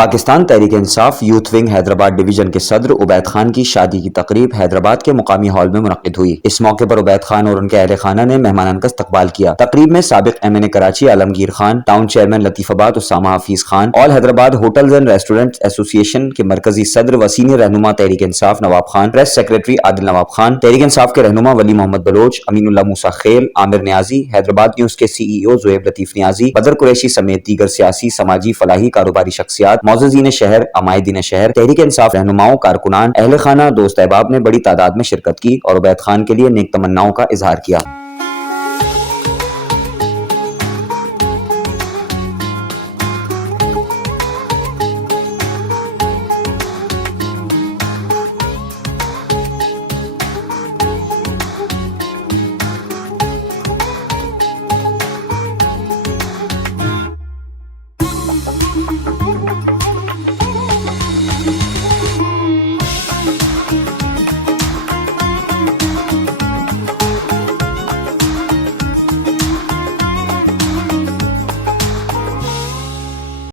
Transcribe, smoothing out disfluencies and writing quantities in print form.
Pakistan Tehreek Insaf youth wing Hyderabad division के सदर उबैद खान की शादी की तकरीब हैदराबाद के मुकामी हॉल में मुनक्किद हुई। इस मौके पर उबैद खान और उनके अहले खाना ने मेहमानान का इस्तकबाल किया। तकरीब में साबिक MNA Karachi Alamgir Khan, town chairman Latifabad Usama Hafeez Khan, all Hyderabad hotels and restaurant association के मरकजी सदर व सीनियर रहनुमा तहरीक इंसाफ नवाब खान, प्रेस सेक्रेटरी आदिल नवाब खान, तहरीक इंसाफ के रहनुमा वली मोहम्मद बलोच, अमीनुल्लाह मूसा खेल, आमिर न्याजी, हैदराबाद न्यूज के CEO ज़ुएब लतीफ न्याजी, बदर कुरैशी समेत दीगर सियासी, समाजी, फलाही, कारोबारी शख्सियात, मौजूदीन शहर, अमायदीन शहर, तहरीक इंसाफ रहनुमाओं, कारकुनान, अहले खाना, दोस्त अहबाब ने बड़ी तादाद में शिरकत की और उबैद खान के लिए नेक तमन्नाओं का इजहार किया।